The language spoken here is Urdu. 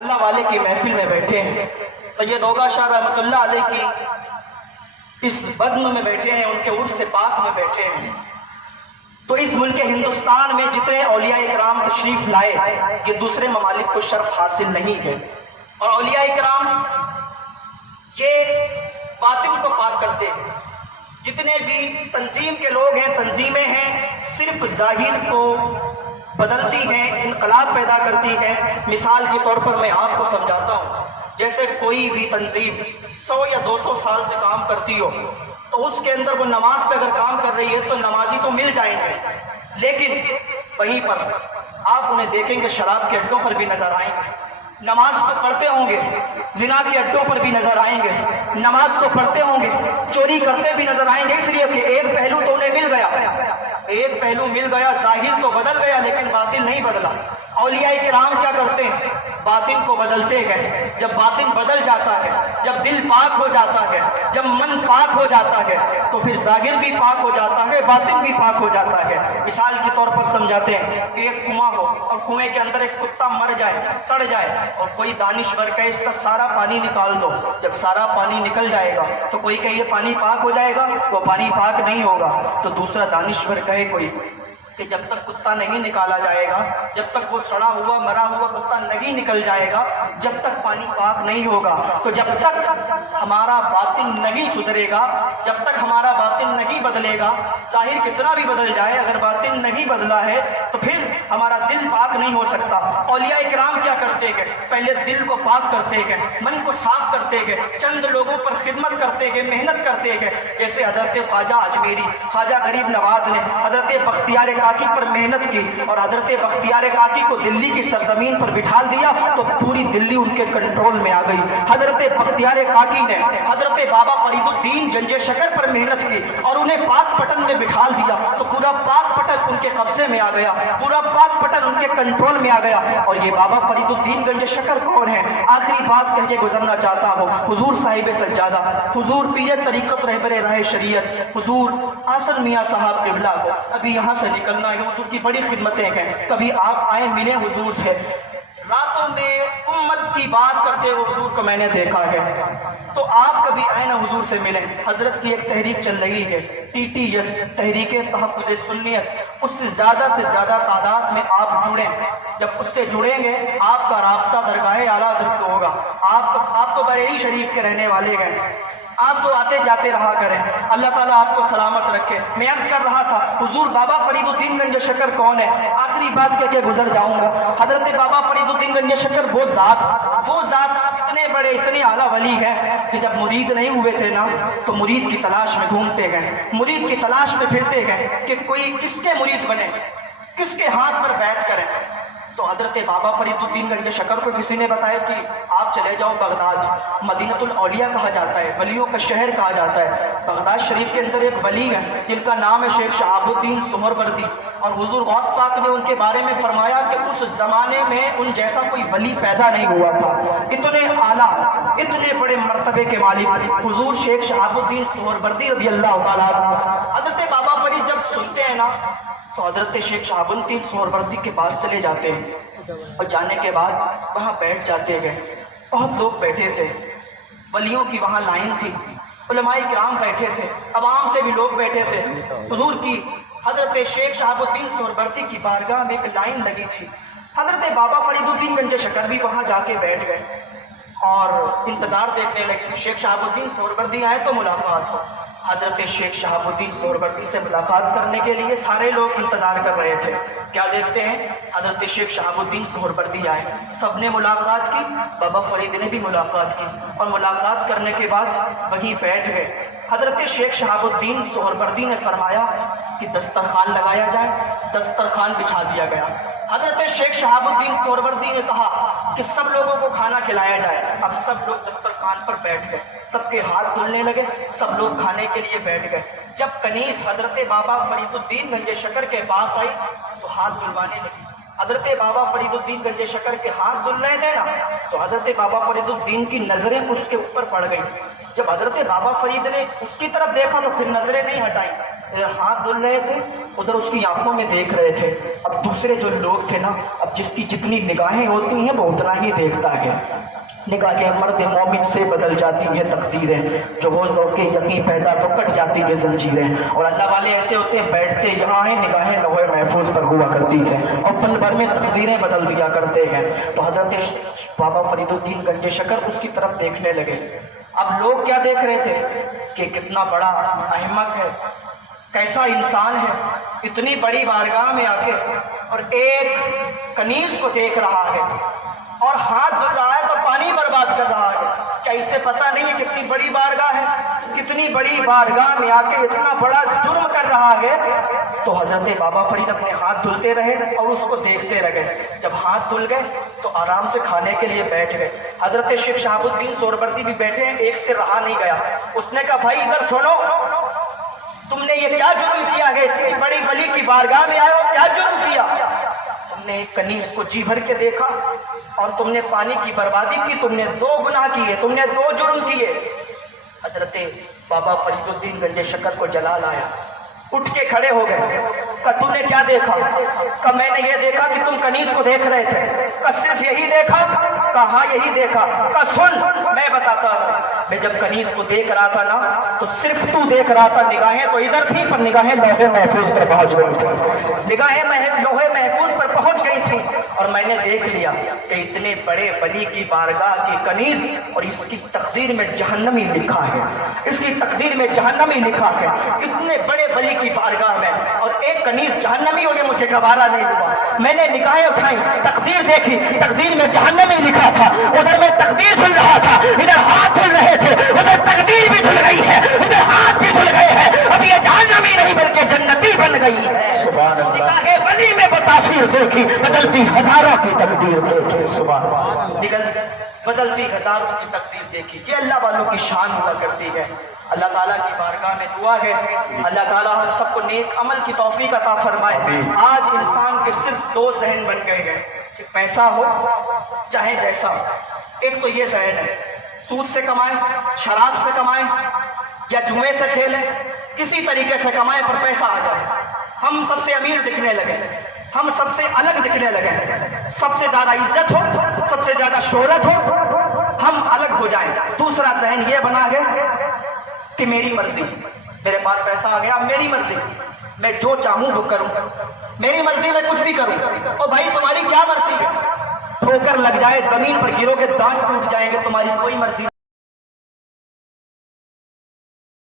اللہ والے کی محفل میں بیٹھے ہیں، سید اوغا شاہ رحمۃ اللہ علیہ کی اس بزم میں بیٹھے ہیں، ان کے عرس پاک میں بیٹھے ہیں۔ تو اس ملک ہندوستان میں جتنے اولیاء اکرام تشریف لائے یہ دوسرے ممالک کو شرف حاصل نہیں ہے، اور اولیاء اکرام یہ باطن کو پاک کرتے ہیں۔ جتنے بھی تنظیم کے لوگ ہیں، تنظیمیں ہیں، صرف ظاہر کو بدلتی ہیں، انقلاب پیدا کرتی ہیں۔ مثال کے طور پر میں آپ کو سمجھاتا ہوں، جیسے کوئی بھی تنظیم 100 یا 200 سال سے کام کرتی ہو، تو اس کے اندر وہ نماز پہ اگر کام کر رہی ہے تو نمازی تو مل جائیں گے، لیکن وہیں پر آپ انہیں دیکھیں گے شراب کے اڈوں پر بھی نظر آئیں گے، نماز تو پڑھتے ہوں گے، زنا کے اڈوں پر بھی نظر آئیں گے، نماز تو پڑھتے ہوں گے، چوری کرتے بھی نظر آئیں گے، اس لیے کہ ایک پہلو تو انہیں مل گیا، ایک پہلو مل گیا، ظاہر تو بدل گیا لیکن باطن نہیں بدلا۔ اولیاء کرام کیا کرتے ہیں؟ باطن کو بدلتے گئے۔ جب باطن بدل جاتا ہے، جب دل پاک ہو جاتا ہے، جب من پاک ہو جاتا ہے، تو پھر ظاہر بھی پاک ہو جاتا ہے، باطن بھی پاک ہو جاتا ہے۔ مثال کے طور پر سمجھاتے ہیں کہ ایک کنواں ہو اور کنویں کے اندر ایک کتا مر جائے، سڑ جائے، اور کوئی دانشور کہے اس کا سارا پانی نکال دو۔ جب سارا پانی نکل جائے گا تو کوئی کہے یہ پانی پاک ہو جائے گا، وہ پانی پاک نہیں ہوگا۔ تو دوسرا دانشور کہے کوئی کہ جب تک کتا نہیں نکالا جائے گا، جب تک وہ سڑا ہوا مرا ہوا کتا نہیں نکل جائے گا، جب تک پانی پاک نہیں ہوگا۔ تو جب تک ہمارا باطن نہیں سدھرے گا، جب تک ہمارا باطن نہیں بدلے گا، ظاہر کتنا بھی بدل جائے، اگر باطن نہیں بدلا ہے تو پھر ہمارا دل پاک نہیں ہو سکتا۔ اولیاء کرام کیا کرتے گئے؟ پہلے دل کو پاک کرتے گئے، من کو صاف کرتے گئے، چند لوگوں پر خدمت کرتے گئے، محنت کرتے گئے، جیسے حضرت خواجہ اجمیری، خواجہ غریب نواز نے حضرت بختیار کاکی پر محنت کی اور حضرت بختیار کاکی کو دلی کی سرزمین پر بٹھا دیا تو پوری دلی ان کے کنٹرول میں آ گئی۔ حضرت بختیار کاکی نے حضرت بابا فرید الدین گنج شکر پر محنت کی اور انہیں پاک پٹن میں بٹھا دیا تو پورا پاک پٹن ان کے قبضے میں آ گیا، پورا پاک پٹن ان کے کنٹرول میں آ گیا۔ اور یہ بابا فرید الدین گنج شکر کون ہے؟ آخری بات کہہ کے گزرنا چاہتا ہوں، حضور صاحب سجادہ، حضور پیر طریقت رہبر راہ شریعت، حضور حسن میاں صاحب قبلہ کو ابھی یہاں سے نکلنا ہے، حضور کی بڑی خدمتیں ہیں، کبھی آپ آئے ملے حضور سے، راتوں میں امت کی بات کرتے ہوئے حضور کو میں نے دیکھا ہے، تو آپ کبھی آئے نا حضور سے ملیں۔ حضرت کی ایک تحریک چل رہی ہے TTS، تحریک تحفظ سنیت، اس سے زیادہ تعداد میں آپ جڑیں۔ جب اس سے جڑیں گے آپ کا رابطہ درگاہ اعلیٰ حضرت سے ہوگا۔ آپ تو بریلی شریف کے رہنے والے ہیں، آپ تو آتے جاتے رہا کریں، اللہ تعالیٰ آپ کو سلامت رکھے۔ میں عرض کر رہا تھا حضور بابا فرید الدین گنج شکر کون ہے؟ آخری بات کہہ کے گزر جاؤں گا۔ حضرت بابا فرید الدین گنج شکر وہ ذات اتنے بڑے اتنے اعلیٰ ولی ہیں کہ جب مرید نہیں ہوئے تھے نا تو مرید کی تلاش میں گھومتے گئے، مرید کی تلاش میں پھرتے گئے کہ کوئی کس کے مرید بنے، کس کے ہاتھ پر بیعت کریں۔ تو حضرت بابا فرید الدین گنج شکر کو کسی نے بتایا کہ آپ چلے جاؤ بغداد، مدینۃ الاولیاء کہا جاتا ہے، ولیوں کا شہر کہا جاتا ہے۔ بغداد شریف کے اندر ایک ولی ہے جن کا نام ہے شیخ شہاب الدین سہروردی، اور حضور غوث پاک نے ان کے بارے میں فرمایا کہ اس زمانے میں ان جیسا کوئی ولی پیدا نہیں ہوا تھا۔ اتنے اعلیٰ، اتنے بڑے مرتبے کے مالک حضور شیخ شہاب الدین سہروردی رضی اللہ تعالیٰ عنہ۔ حضرت بابا فرید جب سنتے ہیں نا تو حضرت شیخ شہاب الدین سہروردی کے پاس چلے جاتے ہیں، اور جانے کے بعد وہاں بیٹھ جاتے ہیں۔ بہت لوگ بیٹھے تھے، ولیوں کی وہاں لائن تھی، علماء کرام بیٹھے تھے، عوام سے بھی لوگ بیٹھے تھے۔ حضور کی حضرت شیخ شہاب الدین سہروردی کی بارگاہ میں ایک لائن لگی تھی۔ حضرت بابا فرید الدین گنج شکر بھی وہاں جا کے بیٹھ گئے اور انتظار دیکھنے لگے، شیخ شہاب الدین سہروردی آئے تو ملاقات ہو۔ حضرت شیخ شہاب الدین سہروردی سے ملاقات کرنے کے لیے سارے لوگ انتظار کر رہے تھے۔ کیا دیکھتے ہیں؟ حضرت شیخ شہاب الدین سہروردی آئے، سب نے ملاقات کی، بابا فرید نے بھی ملاقات کی، اور ملاقات کرنے کے بعد وہیں بیٹھ گئے۔ حضرت شیخ شہاب الدین سہروردی نے فرمایا کہ دسترخوان لگایا جائے، دسترخوان بچھا دیا گیا۔ حضرت شیخ شہاب الدین سہروردی نے کہا کہ سب لوگوں کو کھانا کھلایا جائے۔ اب سب لوگ دسترخوان پر بیٹھ گئے، سب کے ہاتھ دھلنے لگے، سب لوگ کھانے کے لیے بیٹھ گئے۔ جب کنیز حضرت بابا فرید الدین گنج شکر کے پاس آئی تو ہاتھ دھلوانے لگی۔ حضرت بابا فرید الدین گنج شکر کے ہاتھ دھل رہے تھے نا تو حضرت بابا فرید الدین کی نظریں اس کے اوپر پڑ گئیں۔ جب حضرت بابا فرید نے اس کی طرف دیکھا تو پھر نظریں نہیں ہٹائیں، ہاتھ دھل رہے تھے، ادھر اس کی آنکھوں میں دیکھ رہے تھے. اب دوسرے جو لوگ تھے نا، اب جس کی جتنی نگاہیں ہوتی ہیں وہ اتنا ہی دیکھتا ہے. نگاہیں مرد مومن سے بدل جاتی ہیں تقدیریں، جو ہو ذوق یقین پیدا تو کٹ جاتی ہیں زنجیریں. اور اللہ والے ایسے ہوتے ہیں بیٹھتے یہاں ہیں، نگاہیں لوح محفوظ پر ہوا کرتی ہیں اور پل بھر میں تقدیریں بدل دیا کرتے ہیں. تو حضرت بابا فرید الدین گنج شکر اس کی طرف دیکھنے لگے. اب لوگ کیا دیکھ رہے تھے کہ کتنا بڑا احمق ہے، کیسا انسان ہے، اتنی بڑی بارگاہ میں آ کے اور ایک کنیز کو دیکھ رہا ہے اور ہاتھ دھل رہا ہے تو پانی برباد کر رہا ہے. کیا اسے پتہ نہیں ہے کتنی بڑی بارگاہ ہے، کتنی بڑی بارگاہ میں آ کے اتنا بڑا جرم کر رہا ہے؟ تو حضرت بابا فرید اپنے ہاتھ دھلتے رہے اور اس کو دیکھتے رہ گئے. جب ہاتھ دھل گئے تو آرام سے کھانے کے لیے بیٹھ گئے. حضرت شیخ شہاب الدین سہروردی بھی بیٹھے ہیں، ایک سے رہا نہیں گیا. اس نے کہا بھائی ادھر سنو، تم نے یہ کیا جرم کیا ہے؟ اتنی بڑی ولی کی بارگاہ میں آئے ہو، کیا جرم کیا؟ تم نے ایک کنیز کو جی بھر کے دیکھا اور تم نے پانی کی بربادی کی، تم نے 2 گناہ کیے، تم نے 2 جرم کیے. حضرت بابا فرید الدین گنج شکر کو جلال آیا، اٹھ کے کھڑے ہو گئے. کہ تم نے کیا دیکھا؟ کہ میں نے یہ دیکھا کہ تم کنیز کو دیکھ رہے تھے. کہ صرف یہی دیکھا؟ کہ ہاں یہی دیکھا. کہ سن میں بتاتا ہوں، میں جب کنیز کو دیکھ رہا تھا نا تو صرف تو دیکھ رہا تھا، نگاہیں تو ادھر تھی پر نگاہیں لوح محفوظ پر پہنچ گئی تھی، نگاہیں لوح محفوظ پر پہنچ گئی تھی. اور میں نے دیکھ لیا کہ اتنے بڑے ولی کی بارگاہ کی کنیز اور اس کی تقدیر میں جہنمی لکھا ہے، اس کی تقدیر میں جہنمی لکھا ہے. اتنے بڑے ولی کی بارگاہ میں اور ایک کنیز جہنمی ہو گیا، مجھے گوارا نہیں ہوا. میں نے نگاہیں اٹھائیں، تقدیر دیکھی، تقدیر میں جہنمی لکھا تھا. ادھر میں تقدیر دھل رہا تھا، ادھر ہاتھ دھل رہے تھے. ادھر تقدیر بھی دھل گئی ہے، ادھر ہاتھ بھی دھل گئے ہیں. اب یہ جہنمی نہیں بلکہ جنتی بن گئی ہے. سبحان اللہ. نگاہیں ولی میں بتاثیر دیکھی، بدلتی ہزاروں کی تقدیر دیکھی. سبحان اللہ. بدلتی ہزاروں کی تقدیر دیکھی. یہ اللہ والوں کی شان ہوا کرتی ہے. اللہ تعالیٰ کی بارگاہ میں دعا ہے اللہ تعالیٰ ہم سب کو نیک عمل کی توفیق عطا فرمائے. آج انسان کے صرف 2 ذہن بن گئے ہیں کہ پیسہ ہو چاہے جیسا ہو. ایک تو یہ ذہن ہے سود سے کمائیں، شراب سے کمائیں یا جمعے سے کھیلیں، کسی طریقے سے کمائیں پر پیسہ آ جائے. ہم سب سے امیر دکھنے لگے، ہم سب سے الگ دکھنے لگے، سب سے زیادہ عزت ہو، سب سے زیادہ شہرت ہو، ہم الگ ہو جائیں. دوسرا ذہن یہ بنا ہے کہ میری مرضی، میرے پاس پیسہ آ گیا اب میری مرضی، میں جو چاہوں وہ کروں، میری مرضی میں کچھ بھی کروں. اور بھائی تمہاری کیا مرضی ہے؟ ٹھوکر لگ جائے، زمین پر گرو کے دانت ٹوٹ جائیں گے، تمہاری کوئی مرضی